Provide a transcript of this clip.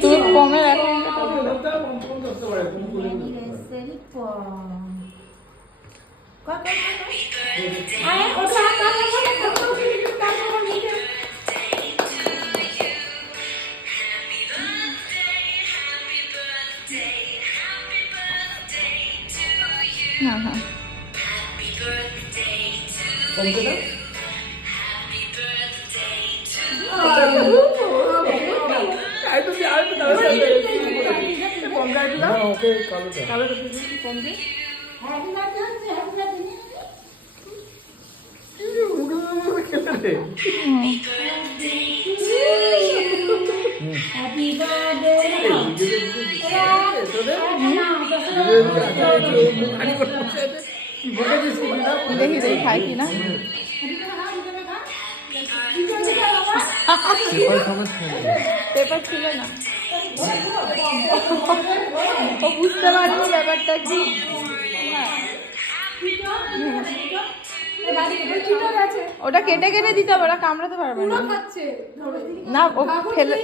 তুমি কমে রাখো হ্যাঁ হ্যাঁ দেখি দেখি খাই কি না পেপার ছিল না ও বুঝতে পারিনি ব্যাপারটা কি ওটা কেটে কেটে দিতে হবে, ওরা কামড়াতে পারবে না না ও ফেলে